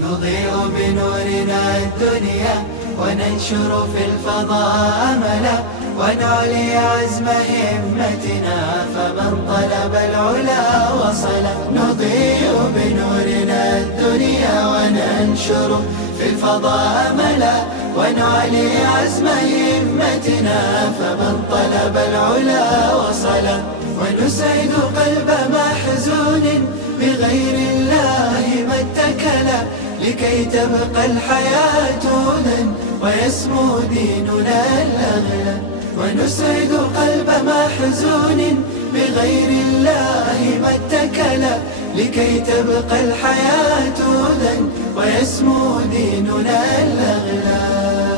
نضيء بنورنا الدنيا وننشر في الفضاء أملا، ونعلي عزم همتنا فمن طلب العلا وصل. نضيء بنورنا الدنيا وننشر في الفضاء أملا، ونعلي عزم همتنا فمن طلب العلا وصل. ونسعد قلب محزون بغير الله ما اتكلا، لكي تبقى الحياة هدى ويسمو ديننا الأغلى. ونسعد قلب محزون بغير الله ما اتكلا، لكي تبقى الحياة هدى ويسمو ديننا الأغلى.